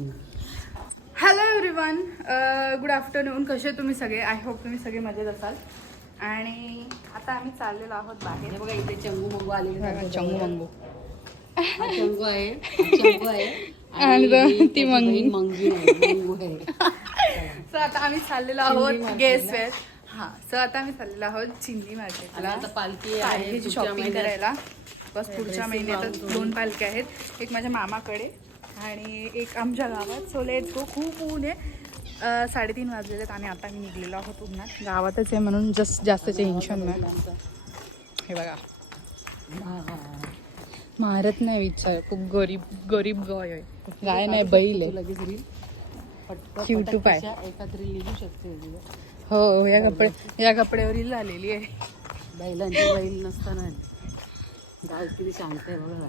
Hello everyone, good afternoon. कसे तुम्ही सगळे? आय होप तुम्ही सगळे मजेत असाल. आणि आता आम्ही चाललेलो आहोत बाहेर. बघा इथे चंगू मंगू आलेले. चंगू मंगू चंगू आहे, चंगू आहे आणि ती मंगी मंगू आहे. सो आता आम्ही चाललेलो आहोत गेस वेअर. सो आता आम्ही चाललेलो आहोत चिंदी मार्केटला. आता पालखी शॉपिंग करायला. बस पुढच्या महिन्यात 2 पालख्या आहेत, एक माझ्या मामाकडे आणि एक आमच्या गावात. So let's go. खूप ऊन आहे. 3:30 वाजलेले आहेत आणि आता मी निघलेलो आहोत उन्हात. गावातच आहे म्हणून जास्त टेन्शन नाही. हे बघा, मारत नाही विचार. खूप गरीब गाय आहे. गाय नाही, बैल आहे. लगेच रील YouTube आहे. एखाद रील लिहू शकते. हो, या कपड्यावर रील आलेली आहे. बैलांची बैल नसताना गाय किती शांत आहे बघा.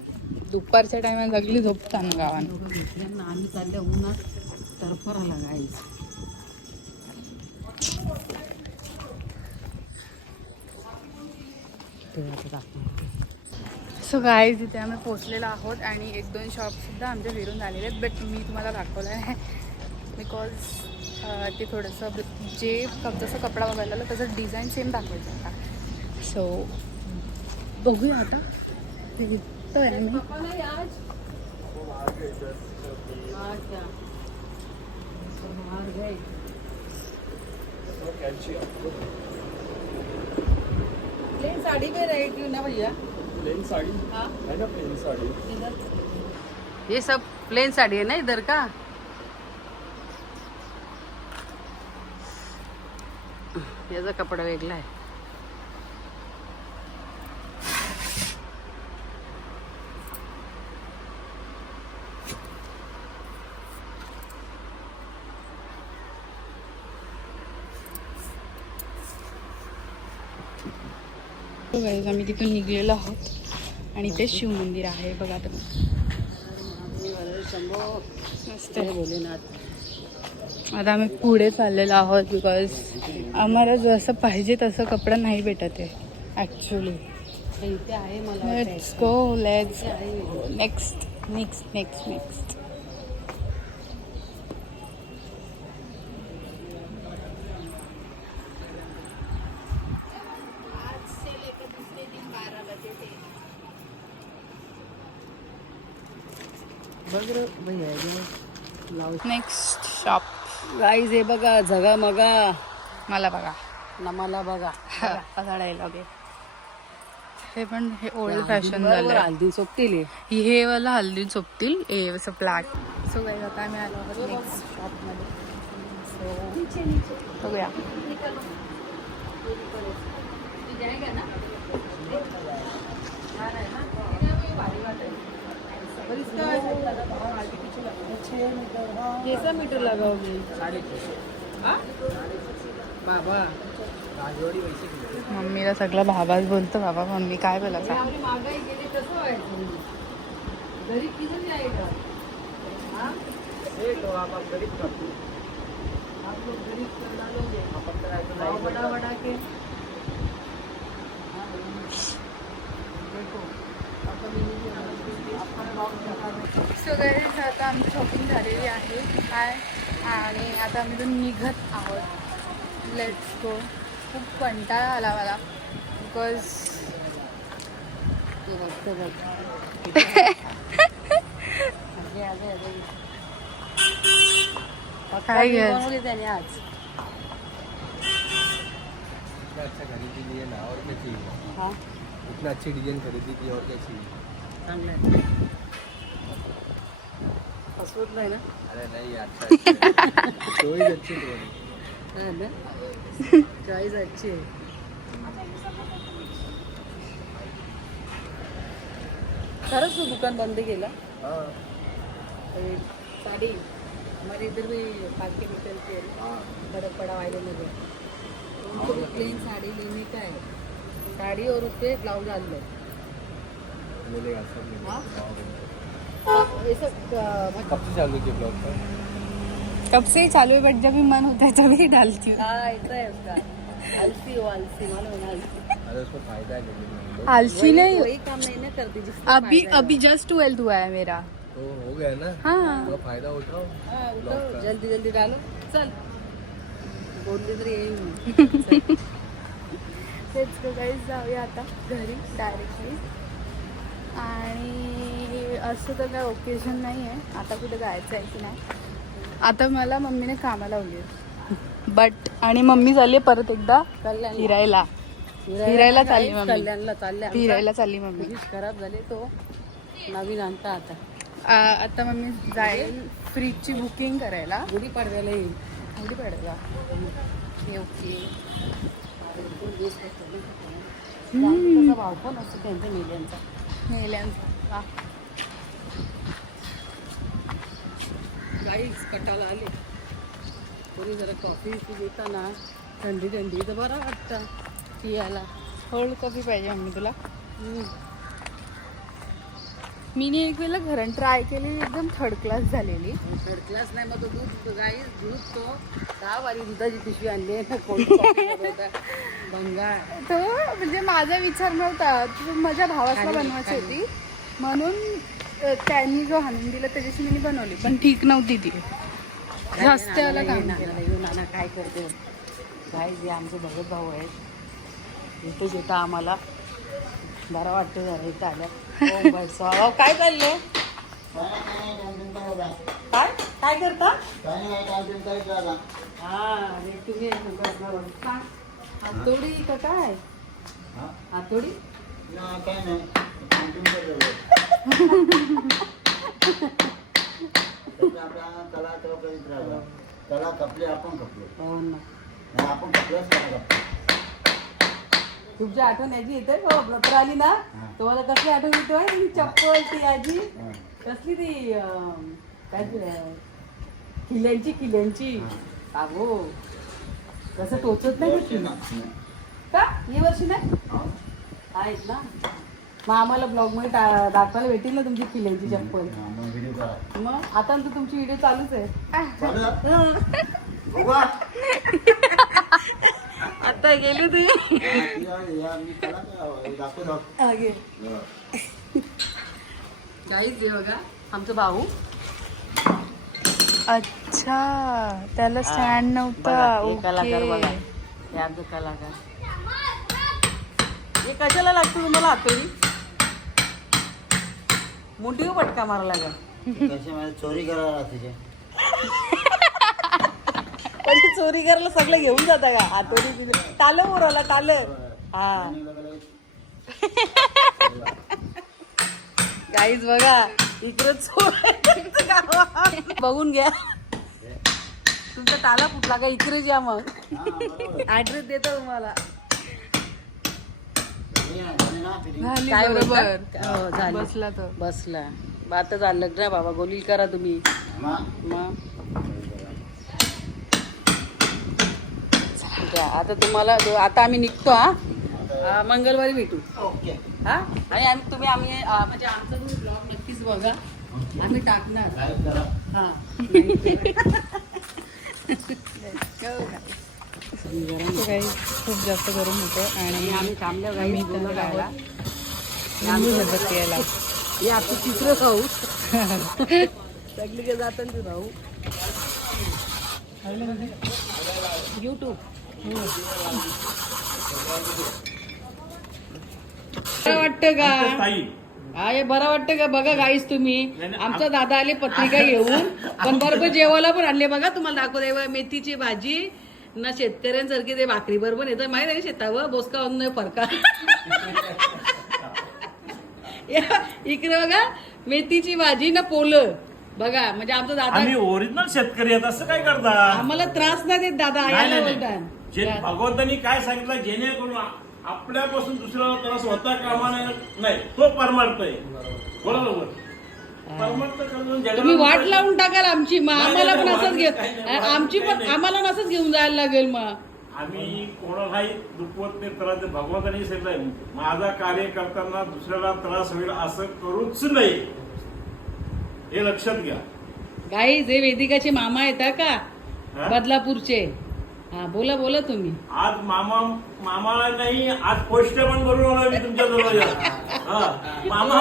दुपारच्या टायमात सगळी झोपताना गावानं. घेतल्यांना आम्ही चालल्या उन्हात तरफराला गायच. सो गाईज, इथे आम्ही पोचलेलो आहोत आणि 1-2 शॉपसुद्धा आमच्या फिरून झालेले आहेत. बट मी तुम्हाला दाखवलं आहे बिकॉज ते थोडंसं जसं कपडा बघायला आलं तसं डिझाईन सेम दाखवायचं होता. सो बघूया आता. भेटतोय आम्ही. प्लेन साड़ी में रहेगी ना भैया? प्लेन साड़ी हाँ, है ना, प्लेन साड़ी. ये सब प्लेन साड़ी है ना इधर का. याचा कपडा वेगळा आहे. गाईज, आम्ही तिथून निघलेलो आहोत आणि ते शिव मंदिर आहे बघा तुम्ही. मस्त आहे. भोलेनाथ. आता आम्ही पुढे चाललेलो आहोत बिकॉज आम्हाला जसं पाहिजे तसं कपडा नाही भेटत आहे ॲक्च्युली. इथे आहे मला लेट्स गो. नेक्स्ट. बघ रे भैया ब्लाउज. Next shop. गाईज हे बघा, झगा मगा मला बघा नमाला बघा. असा डायलॉग आहे. हे पण हे ओल्ड फॅशन झालं. हल्दी सोपतील. हे वाला हल्दी चोपतील हे असं फ्लॅट. सो गाईज, आता आम्ही आलो आहोत नेक्स्ट शॉपमध्ये. सो बघूया. कैसा मीटर लगाओगे? बाबा मम्मीला सगळं भाबाच बोलतो. बाबा मम्मी काय बोलायचं. आपली महागाई गेली कसं व्हायचं? गरीब किती जायगा? हाँ? आप गरीब करना लोगे. भाव बड़ा के सो गाईज, आता आमची शॉपिंग झालेली आहे काय आणि आता आम्ही इथून निघत आहोत. Let's go. खूप कंटाळा आला मला बिकॉज काय घ्यायचं. त्याने आज इतना अच्छा खरीदी लिए ना, और क्या चाहिए. हा इतना अच्छी डिजाइन खरीदी थी, और क्या चाहिए. चांगला आहे. फसवत नाही ना. अरे नहीं, अच्छा चॉइस अच्छी थी. है ना, चॉईस अच्छी आहे. खरंच तो दुकान बंद केला. हाँ साड़ी हमारे इधर भी 5 के मीटर के हाँ. बड़े पड़ा वाले में उनको भी प्लेन साड़ी लेने का है. साड़ी और उसपे ब्लाउज डाल लो. मिलेगा सब मिलेगा. हाँ? हाँ. ये सब कब से चालू किया ब्लॉग का? कब से ही चालू है बट जब भी मन होता है तभी डालती हूँ. हाँ ऐसा है उसका. आलसी हो, आलसी मालूम है ना, आलसी. अरे उसमें फायदा है लेकिन आलसी नहीं. वही काम नहीं ना करती जिसको अभी जस्ट 12th हुआ है मेरा. तो हो गया ना हाँ तो फायदा उठाओ उठो, जल्दी जल्दी डालो चल बोलली तरी येईल तेच गाईज जाऊया आता घरी डायरेक्टली. आणि असं तर काय ओकेजन नाही आहे आता कुठे जायचं आहे की नाही. आता मला मम्मीने कामाला लावली आहे बट आणि मम्मी चालली आहे परत एकदा फिरायला. फिरायला चालली मम्मी. कल्याणला चालले फिरायला चालली मम्मी. फ्रीज खराब झाले तो नवीन आणता आता. आता मम्मी जाईल फ्रीजची बुकिंग करायला. गुढीपाडव्याला येईल. गुढी पडवा. ओके त्याचा भाव पण असतो त्यांच्या मेल्यांचा. मेल्यांचा गाईच कटाला आले कोणी जरा कॉफी देता ना थंडी थंडी तर बरं वाटतं पियाला. कोल्ड कॉफी पाहिजे मम्मी तुला. मीने एक वेळेला घरात ट्राय केलेली एकदम थर्ड क्लास झालेली. थर्ड क्लास नाही मग तो दूध गाई दूध तो 10 वारी दुधाची पिशवी आणली ना कोल्ड कॉफी बनवता बंगाळ. तो म्हणजे माझा विचार नव्हता तो माझ्या भावाला बनवायची होती म्हणून त्यांनी जो हाणून दिला त्याच्याशी मी बनवली पण ठीक नव्हती ती. जास्त याला काम केलं. नाना काय करते गाई जे आमचे भगत भाऊ आहेत इथेच येतं आम्हाला बरं वाटतं जरा इथं आल्या. काय चाललंय काय काय करता हा आणि तुम्ही हातोडी का काय हातोडी त्याला कपडे आपण कपडे हो ना. नाही आपण कपडेच करायला तुमची आठवण याची येते हो व्रत आली ना तुम्हाला कसली आठवण येतोय ती चप्पल ती याची कसली ती काय किल्यांची अगो कसं टोचत नाही का तुम्ही का ही वर्षी नाही आहेत ना मग आम्हाला ब्लॉग मध्ये दाखवायला भेटेल ना तुमची किल्यांची चप्पल. व्हिडिओ करा मग आता तर तुमची व्हिडिओ चालूच आहे. आता गेली तुम्ही काहीच घे बघा आमचं भाऊ. अच्छा त्याला स्टँड नव्हता. हे कलाकार बघा हे आमचं कलाकार. हे कशाला लागतं तुम्हाला हातोडी मोठी पटका मारा लागा कशामध्ये चोरी करायला तिचे पण ती चोरी करायला सगळं घेऊन जाता का हातोडी टालं मोराला टालं. हा काहीच बघा इकडे चोर बघून घ्या तुमचा टाला फुटला का इकडेच या मग ऍड्रेस देतो तुम्हाला. झाली काय बरोबर. हो, झाली. बसला तो. बसला आता झालं ना बाबा गोली करा तुम्ही मग द्या. आता तुम्हाला आता आम्ही निघतो हा मंगळवारी भेटू ओके हा आणि आम्ही म्हणजे आमचा तुम्ही ब्लॉग नक्कीच बघा आम्ही टाकणार हा काही खूप जास्त गरम होतं आणि आम्ही थांबल्या गाई मी तर खायला लिंबू सरबत प्यायला. हे आपलं तिसरं खाऊ सगळी काय जातं ते राहू यूट्यूब बरं वाटतं का हा हे बरं वाटतं का बघा गाईस तुम्ही आमचा दादा आले पत्रिका घेऊन पण बरोबर जेवायला पण आणले बघा तुम्हाला दाखवते मेथीची भाजी ना शेतकऱ्यांसारखी ते भाकरी बरोबर येतं माहिती आहे शेतावर बोसका नाही फरका इकडे बघा मेथीची भाजी ना पोलं बघा म्हणजे आमचा दादा आम्ही ओरिजिनल शेतकरी आहेत असं काय करता आम्हाला त्रास नाही देत दादा नाही, यायला नाही, बोलतात जे भगवंतानी काय सांगितलं जेणेकरून आपल्यापासून दुसऱ्याला त्रास होता कामा नाही तो परमार्थ आहे बरोबर परमार्थ करून तुम्ही वाट लावून टाकाल आमची मग नाही, आम्हाला पण नाही, असंच नाही, घे नाही, नाही, आमची पण नाही. आम्हाला असंच घेऊन जायला लागेल मग आम्ही कोणालाही दुखवत नाही त्रास देत. भगवंतानी सांगितलंय माझा कार्य करताना दुसऱ्याला त्रास होईल असं करूच नाही हे लक्षात घ्या गाई जे वेदिकाचे मामा येतात का हा? बदलापूरचे हा बोला बोला तुम्ही आज मामाला नाही आज पोस्ट पण करून आलो मी तुमच्या दरवाजा हा मामा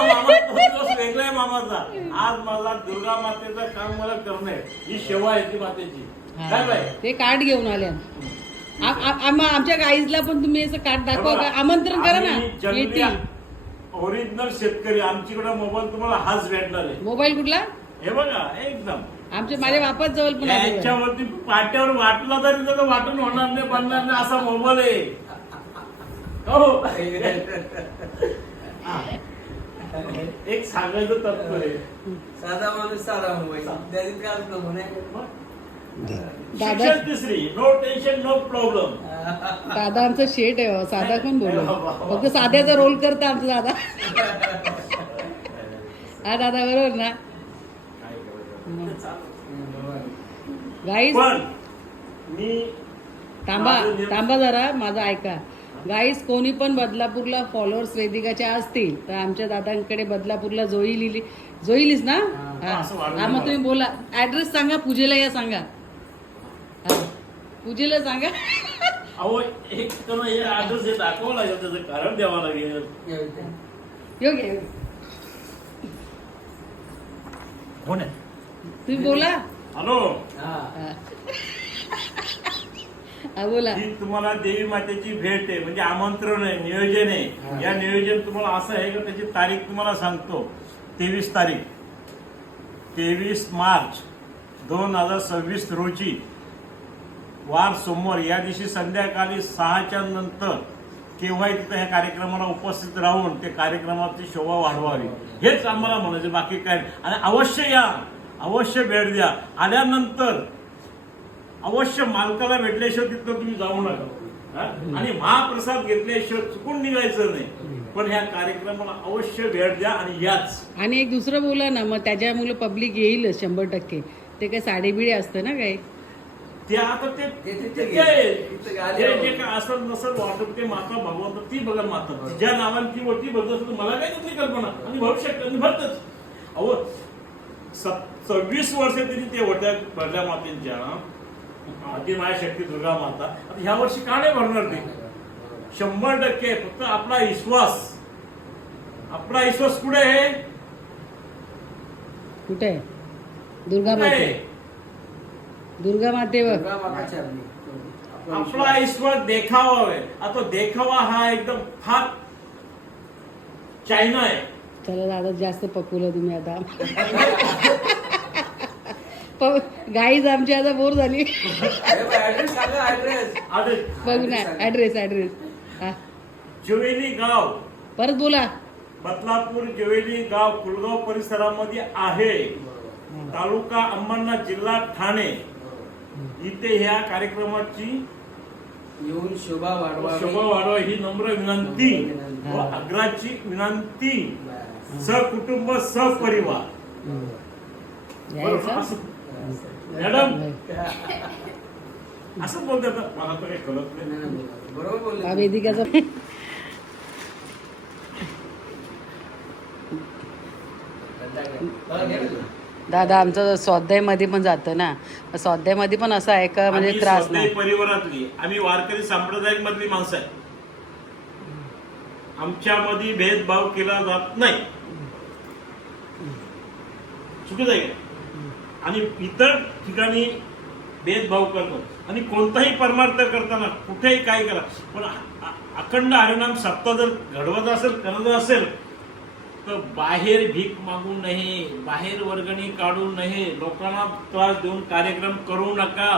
तो दिवस वेगळा आहे मामाचा. आज मला दुर्गा मातेचं काम मला करणं आहे. ही सेवा आहे ती मातेची. काय बाई? ते कार्ड घेऊन आले. आमच्या गाईजला पण तुम्ही असं कार्ड दाखवा का? आमंत्रण करा ना. येतील. ओरिजिनल शेतकरी आमच्याकडे मोबाईल तुम्हाला हाच भेटणार आहे. मोबाईल कुठला? हे बघा एकदम माझ्या बापाच जवळ पण आहे. याच्यावरती पाट्यावर वाटला तरी त्याचं वाटून होणार नाही, बनणार नाही असा मोबाईल आहे. हो एक सांगायचं तत्व आहे. साधा माणूस साधा मोबाईल त्याची काय नमुने शिक्षण तिसरी, नो टेन्शन नो प्रॉब्लेम. दादा आमचा शेट आहे हो. साधा कोण बोलू? फक्त साध्याचा रोल करता आमचा दादा. हा दादा बरोबर ना? गाईस पण मी थांबा जरा माझं ऐका. गाईस कोणी पण बदलापूरला फॉलोअर्स वेदिकाचे असतील तर आमच्या दादांकडे बदलापूरला जोईलीस ना? हा मग तुम्ही बोला. ऍड्रेस सांगा. पूजेला या सांगा. पूजेला सांगा. अहो एक तर हे ऍड्रेस हे दाखवावं लागेल, त्याचं कारण द्यावं लागेल. योग्य कोण आहे? तुम्ही बोला. हॅलो, हा बोला. ही तुम्हाला देवी मातेची भेट आहे, म्हणजे आमंत्रण आहे, नियोजन आहे. या नियोजन तुम्हाला असं आहे का त्याची तारीख तुम्हाला सांगतो. 23 तारीख 23 मार्च 2026 रोजी वार सोमवार या दिवशी संध्याकाळी 6च्या नंतर केव्हाही तिथं ह्या कार्यक्रमाला उपस्थित राहून ते कार्यक्रमाची शोभा वाढवावी हेच आम्हाला म्हणायचं, बाकी काय नाही. आणि अवश्य या, अवश्य भेट द्या. आल्यानंतर अवश्य मालकाला भेटल्याशिवाय तिथं तुम्ही जाऊ नका. आणि महाप्रसाद घेतल्याशिवाय चुकून निघायचं नाही. पण ह्या कार्यक्रमाला अवश्य भेट द्या आणि याच. आणि एक दुसरं बोला ना, मग त्याच्यामुळे पब्लिक येईल 100%. ते काय साडेबिडे असतं ना काय? ते आता ते काय असं नसं वाटत ते माता भगवंत ती बघा माता ज्या नावाने ती होती बघत असत मला काय त्यातली कल्पना आणि भविष्यात भरतच. अहो 26 वर्ष तरी ते होत्या भरल्या मातेच्या आधी माया शक्ती दुर्गा माता. आता ह्या वर्षी का नाही भरणार ते? 100%. फक्त आपला विश्वास, आपला विश्वास कुठे आहे? कुठे आहे? दुर्गा माते. दुर्गा मातेवर आपला विश्वास देखावा आहे. आता देखावा हा एकदम फार चायना आहे. चला दादा जास्त पकवलं तुम्ही आता. गाईज आमची आता बोर झाली. बघू ना ऍड्रेस. हा ज्वेली गाव, परत बोला. बदलापूर ज्वेली गाव कुलगाव परिसरामध्ये आहे. तालुका अंबरनाथ, जिल्हा ठाणे. इथे ह्या कार्यक्रमाची येऊन शोभा वाढवा ही नम्र विनंती व आग्रहाची विनंती. सहकुटुंब सहपरिवार. मॅडम असं बोलतात मला तर काही कळत नाही. बरोबर बोलले. वेदिकाचा दादा आमचं स्वाध्यायमध्ये पण जातं ना. स्वाध्यायमध्ये पण असं आहे का म्हणजे आम्ही त्रास स्वाध्याय नाही? परिवारातली आम्ही वारकरी संप्रदाय मधली माणसं आहे. आमच्यामध्ये भेदभाव केला जात नाही. चुकीचं आहे का? आणि इतर ठिकाणी भेदभाव करतो. आणि कोणताही परमार्थ करताना कुठेही काय करा, पण अखंड हरिनाम सप्ताह जर घडवत असेल, करत असेल तर बाहेर भीक मागू नये, बाहेर वर्गणी काढू नये, लोकांना त्रास देऊन कार्यक्रम करू नका.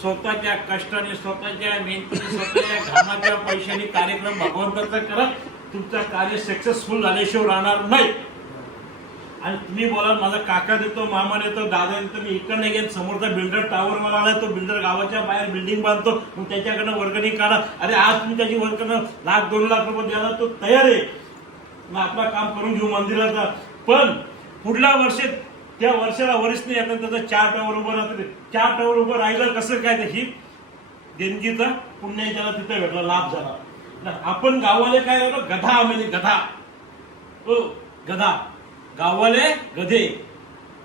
स्वतःच्या कष्टाने, स्वतःच्या मेहनतीने, स्वतःच्या घामाच्या पैशाने कार्यक्रम भगवंताचा करा. तुमचं कार्य सक्सेसफुल झाल्याशिवाय राहणार नाही. आणि तुम्ही बोला माझा काका देतो, मामा देतो, दादा देतो, मी इकडनं घेत समोरचा बिल्डर टावर मला आला, तो बिल्डर गावाच्या बाहेर बिल्डिंग बांधतो, मग त्याच्याकडनं वर्गणी काढा. अरे आज तुम्ही त्याची वर्गणी 1-2 लाख रुपये द्यायला तो तयार आहे. मग आपला काम करून घेऊ मंदिराचा. पण पुढल्या वर्षात त्या वर्षाला वरिष्ठ नाही येतात, त्याचा 4 टावर उभं राहतो. 4 टावर उभं राहिलं कसं काय? ही देणगीचा पुण्य त्याला तिथे भेटला, लाभ झाला. आपण गावाले काय राहिलो? गधा. म्हणजे गधा, गधा, गावाले गधे.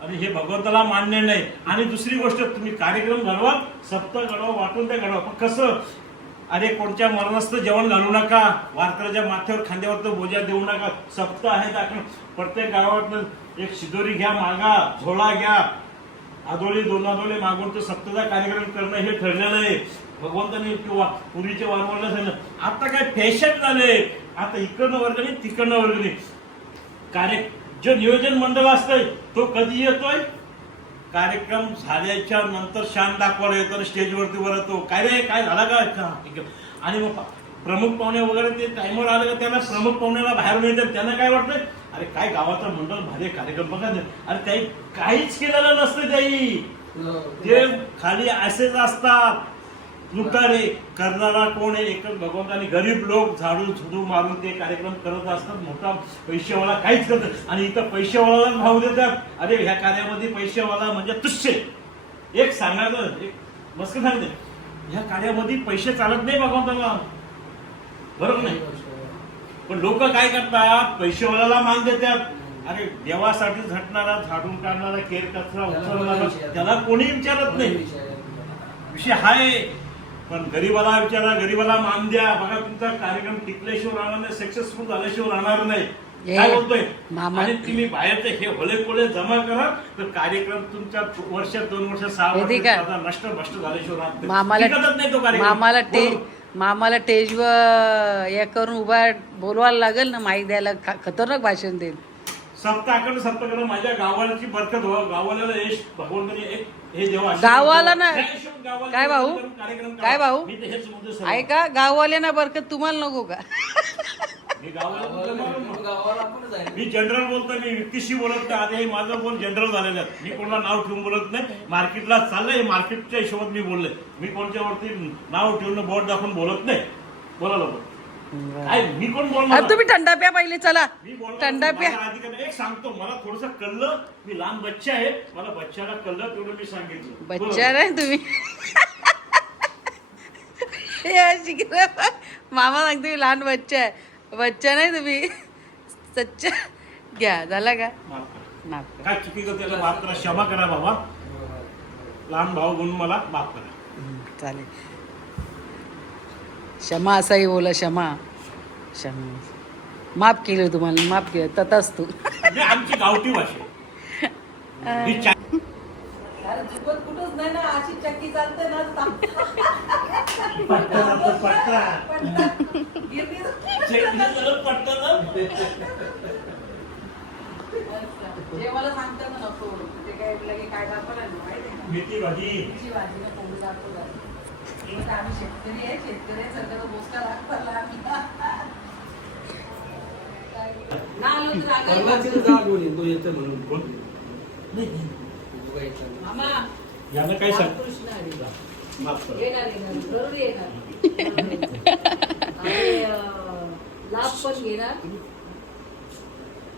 आणि हे भगवंताला मान्य नाही. आणि दुसरी गोष्ट, तुम्ही कार्यक्रम घडवा, सप्ताह घडवा, वाटून त्या घडवा. पण कसं अरे कोणत्या मरणास्त जेवण घालू नका, वारकऱ्याच्या माथ्यावर खांद्यावर तो बोजा देऊ नका. सप्ताह आहे दाखल. प्रत्येक गावात एक शिदोरी घ्या, मागा झोळा घ्या, आदोळी दोन आदोळे मागून तो सप्ताहचा कार्यक्रम करणं हे ठरलेलं आहे भगवंताने किंवा पूर्वीच्या वारवाला झालं. आता काय फॅशन झाले, आता इकडनं वर्गणी तिकडनं वर्गणी. जे नियोजन मंडळ असतंय तो कधी येतोय, कार्यक्रम झाल्याच्या नंतर शान दाखवायला येतो आणि स्टेजवरती वर येतो. काय रे काय झाला का, ठीक आहे. आणि मग प्रमुख पाहुणे वगैरे ते टाइमवर आले का त्याला प्रमुख पाहुण्याला बाहेरून येतात. त्यांना काय वाटतंय, अरे काय गावाचा मंडळ भारी कार्यक्रम बघा. अरे काही काहीच केलेलं नसतं. त्याही ते खाली असेच असतात लुटारे. करणारा कोण आहे, एकच भगवंत. आणि गरीब लोक झाडू झुडू मारून ते कार्यक्रम करत असतात. मोठा पैसेवाला काहीच करत. आणि इथं पैसेवाला भाव देतात. अरे ह्या कार्यामध्ये पैसेवाला म्हणजे तुच्छ. एक सांगायचं, एक मस्त सांगते, ह्या कार्यामध्ये पैसे चालत नाही भगवंताला, बरोबर नाही. पण लोक काय करतात, पैसेवाल्याला मान देतात. अरे देवासाठी झटणारा, झाडून काढणारा, केर कचरा उचलणारा त्याला कोणी विचारत नाही. विषय हाय. पण गरीबाला विचारा, गरीबाला मान द्या. बघा तुमचा कार्यक्रम टिकल्याशिवाय राहणार नाही, सक्सेसफुल झाल्याशिवाय राहणार नाही. काय बोलतोय. आणि तुम्ही बाहेरचे हे होले कोले जमा करा तर कार्यक्रम तुमच्या वर्षात 2 वर्ष 6 वर्ष नष्ट भ्रष्ट झाल्याशिवाय राहत नाही तो कार्यक्रम. मामाला स्टेजवर हे करून उभा बोलवायला लागेल ना, माईक द्यायला. खतरनाक भाषण देईल. सप्ताह माझ्या गावाची बरकत हो. गावाला यश भगवंताने एक हे देवा गावाला ना काय भाऊ, काय भाऊ मी हेच म्हणतो. आहे का गाववाल्यांना बरकत, तुम्हाला नको का? मी जनरल बोलतोय, मी व्यक्तीशी बोलत नाही. आधी माझं बोल जनरल झालेलं आहे. मी कोणाला नाव ठेवून बोलत नाही. मार्केटला चाललंय, मार्केटच्या हिशोबात मी बोललोय. मी कोणत्या वरती नाव ठेवून बोर्ड दाखवून बोलत नाही. बोला लोक काय, मी कोण बोलणार. तुम्ही थंडा प्या पहिले, चला थंडा प्या. एक सांगतो, मला थोडस कळलं. मी लहान बच्चा आहे, मला बच्चाला कळलं तेवढं मी सांगितलं. बच्चा नाही तुम्ही. मामा सांगतो लहान बच्चा आहे, बच्चा नाही तुम्ही. सच्चा घ्या. झाला का? माफ काय चुकी करतो त्याला माफ करा, क्षमा करा बाबा. लहान भाऊ म्हणून मला माफ करा. चालेल. क्षमा असाही बोला, क्षमा क्षमा. माफ केलं तुम्हाला, माफ केलं. तताच तू आमची गावठी भाषा. कुठंच नाही ना, अशी चक्की चालते ना. जे मला सांगतात ना नको ते काय लगे काय दाखवलं ना माहिती आहे का? मेथी भाजी, मेथीची भाजी ना पोळी दाखवलं. आम्ही शेतकरी आहे, शेतकरी आहे, सगळं बोसका दाखवला आम्ही. ना आलो तर रागायला. मामा यानं काय सांग कृष्ण हरी. माफ करा. येणार जरूर येणार. आणि लाभ पण घेणार.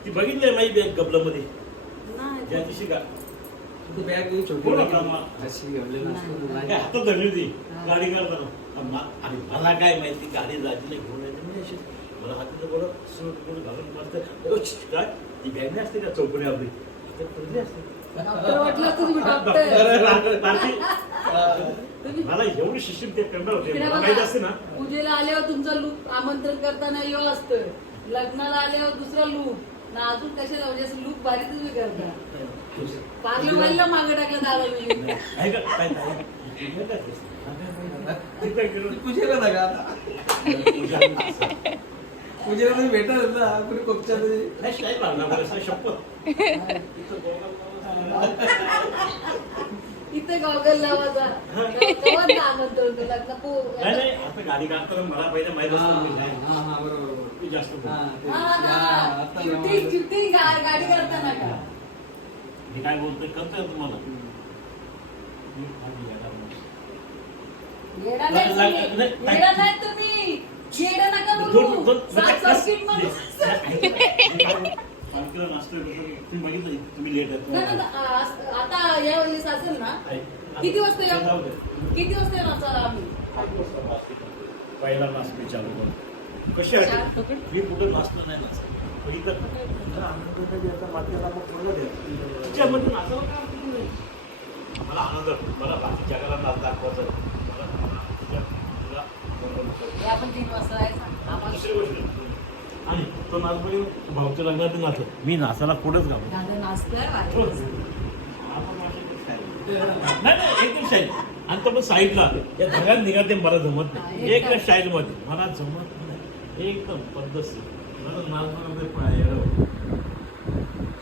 ती बघितलंय माहिती बॅग कपलामध्ये नाही त्या दिवशी का बॅग कोण होता मग? छोटी काय हातात धरली होती गाडी करताना. आणि मला काय माहिती गाडी जायची घेऊन यायची म्हणजे अशी मला हातीचं बरं सूट कोण घालून मस्त काय ती बॅग नाही असते का चौकडी आपली पडली असते. डॉक्टर वाटलं तुम्ही डॉक्टर. मला एवढी शिष्य ते करणार होते मला माहित असते ना. पूजेला आल्यावर तुमचा लूक आमंत्रण करताना यो असतं, लग्नाला आल्यावर दुसरा लूक ना, अजून कशाला म्हणजे असं लूक भारी तुम्ही करता. पार्लर वालीला मागे टाकलं दादा मी. आहे का काय नाही पूजेला ना का आता पूजेला तुम्ही भेटत ना कुणी कोपच्या काय लागणार शपथ. इथे गॉगल लावायचा आमंत्रण लग्न नाही नाही आता गाडी काढताना मला पहिले माहित असतं तू जास्त शूटिंग गाडी करताना का मी काय बोलतोय करतोय तुम्हाला. येडा नाही तुम्ही, येडा नका बोलू. तुम्ही बघितलं तुम्ही लेट आता या वेळेस असेल ना, किती वाजता किती वाजता येणार आम्ही? पहिला नाच मी चालू करतो. कशी आहे मी कुठं नाचलं नाही नाचलं मला आनंद, मला बाकी जगाला नाच दाखवायचं, मला हे आपण 3 वाजता जायचं आम्हाला दुसरी गोष्ट आणि तो नाचपणी भाऊच्या लग्नात नाचत मी नाचायला पुढेच घालतो दादा नाचतोय नाही नाही एकदम स्टाईल आणि तो पण साईडला या धगात निघाते मला जमत नाही एक स्टाईल मध्ये मला जमत नाही एकदम पद्धतशीर मला नाचण्यामध्ये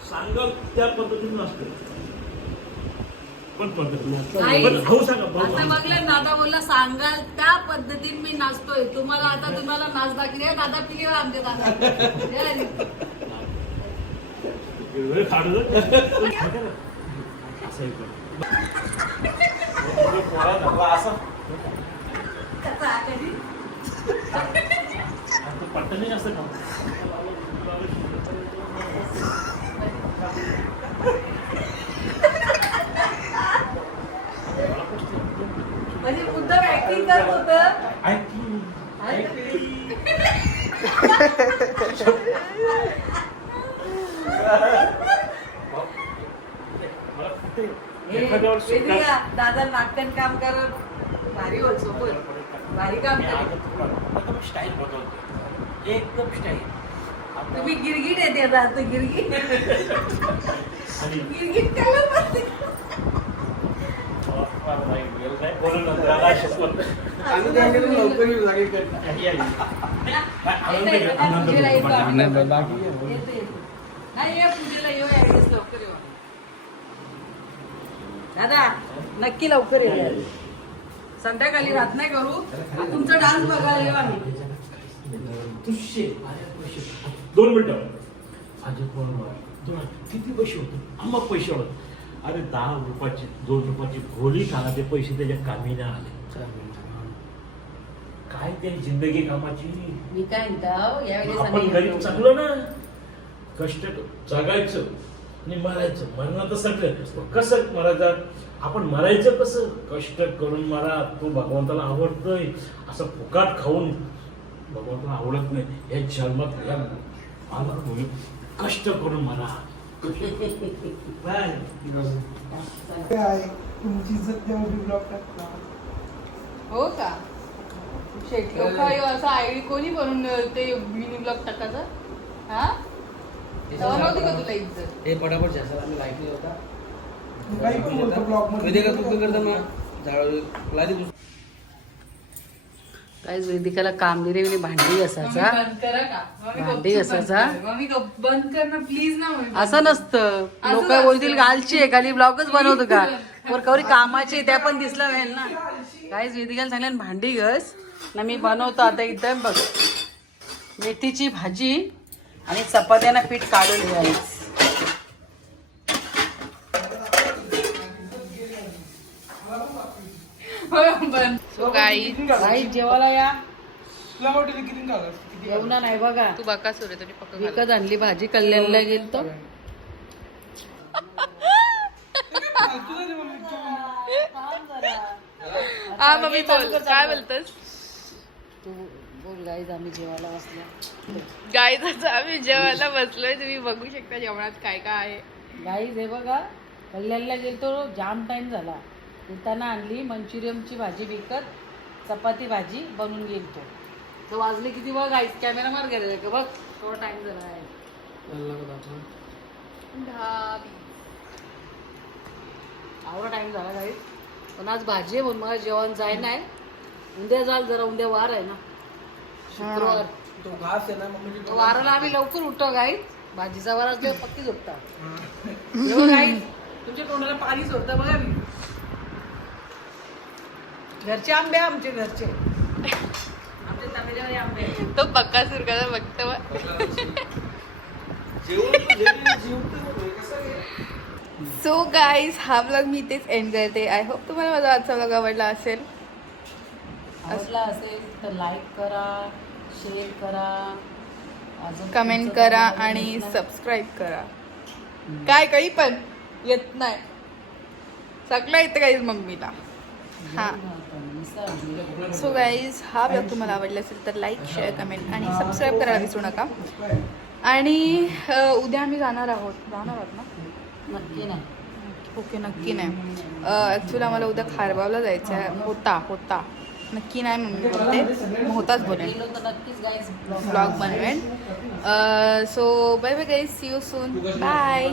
सांगाल त्या पद्धतीने नाचतो पण भाऊ सांगा आता बघलं दादा बोलला सांगाल त्या पद्धतीने मी नाचतोय तुम्हाला आता तुम्हाला नाच दाखली आहे दादा पिले आमचे दादा वेळ काढू असं पट्टणी जास्त का म्हणजे मुद्दाम ऍक्टिंग करत होतं दादा नाटकन काम करत भारी होत सोबत भारी काम करत स्टाईल बदलतो एकदम स्टाईल तुम्ही गिरगिट येते आता आता गिरगिट गिरगिट कलर लवकर येऊ लागेल नाही या पूजेला येऊ ऍड्रेस लवकर येऊ दादा नक्की लवकर येऊ संध्याकाळी रात नाही करू तुमचा डान्स बघायला येऊ आम्ही 2 मिनिटं किती पैसे होते मग पैसे होत अरे 10 रुपयाची 2 रुपयाची गोळी खाला ते पैसे त्याच्या कामी नाही आले काय त्या जिंदगी कामाची मी काय आपण गरीब चांगलं ना कष्ट जगायचं आणि मरायचं मरणं तर सगळं कसं मरायचं आपण मरायचं कसं कष्ट करून मरा तो भगवंताला आवडतोय असं फुकाट खाऊन भगवंताला आवडत नाही या जन्मात मला कष्ट करून मरा तुमची इज्जत तेवढी ब्लॉक टाकता हो का असं आयडी कोणी बनवून ते मिनी ब्लॉग टाकायचं हा तेव्हा नव्हती का तुला इज्जत हे पटापट जास्त आम्ही लाईक नाही होता काही पण बोलतो ब्लॉग मध्ये का तू करता ना झाड लादी काय वेदिकाला काम दिले मी भांडी घासायचा बंद करा का भांडी घासायचा मम्मी बंद कर ना प्लीज ना मम्मी असं नसतं लोक बोलतील गालची आहे खाली ब्लॉगच बनवतो का वर कवरी कामाची त्या पण दिसलं पाहिजे ना काहीच वेदिकाला सांगलं भांडी घस ना मी बनवतो आता इथं बघ मेथीची भाजी आणि चपात्यांना पीठ काढून घ्यायचं सो गाई काही जेवायला या तुला वाटेल किती झालं जेवणा नाही बघा तू बाका सुरे तरी पक्का घाल. विकत आणली भाजी कल्याणला गेलतो हा मम्मी बोल काय बोलतस तू बोल गाईज आम्ही जेवायला बसलो गाईच आम्ही जेवायला बसलोय तुम्ही बघू शकता जेवणात काय काय आहे गाईज हे बघा कल्याणला गेलतो जाम टाइम झाला येताना आणली मंचुरियमची भाजी विकत चपाती भाजी बनवून गेलतो तर वाजले किती बघ गाईज कॅमेरा मार गेले का बघ थोडा टाइम झाला आहे आवडा टाइम झाला गाईज पण आज भाजी आहे म्हणून मला जेवण जाय नाही उद्या जाल जरा उद्या वार आहे ना शुक्रवार तो घास आहे ना मम्मी तो वाराला आम्ही लवकर उठतो गाई भाजीचा वार असल्यावर पक्की झोपता गाई तुमच्या तोंडाला पाणी सोडतं बघा मी घरचे आंबे आमचे घरचे आमचे तांब्याचे आंबे तो पक्का सुर करा बघतो सो गाईज हा ब्लॉग मी इथेच एंड करते आय होप तुम्हाला माझा आजचा ब्लॉग आवडला असेल आवडला असेल तर लाईक करा शेअर करा अजून कमेंट तुमचं करा काही आणि नवीन असलं- सबस्क्राईब करा काय काही पण येत नाही सगळं येतं गाईज मम्मीला हां सो गाईज हा ब्लॉग तुम्हाला आवडला असेल तर लाईक शेअर कमेंट आणि सबस्क्राईब करायला विसरू नका आणि उद्या आम्ही जाणार आहोत ना नक्की नाही ओके नक्की नाही ॲक्च्युली आम्हाला उद्या खारबावला जायचं आहे होता नक्की नाही मम्मी बोलते होताच बोलेन गेलो तर नक्कीच गाईज ब्लॉग बनवेन so bye bye guys see you soon bye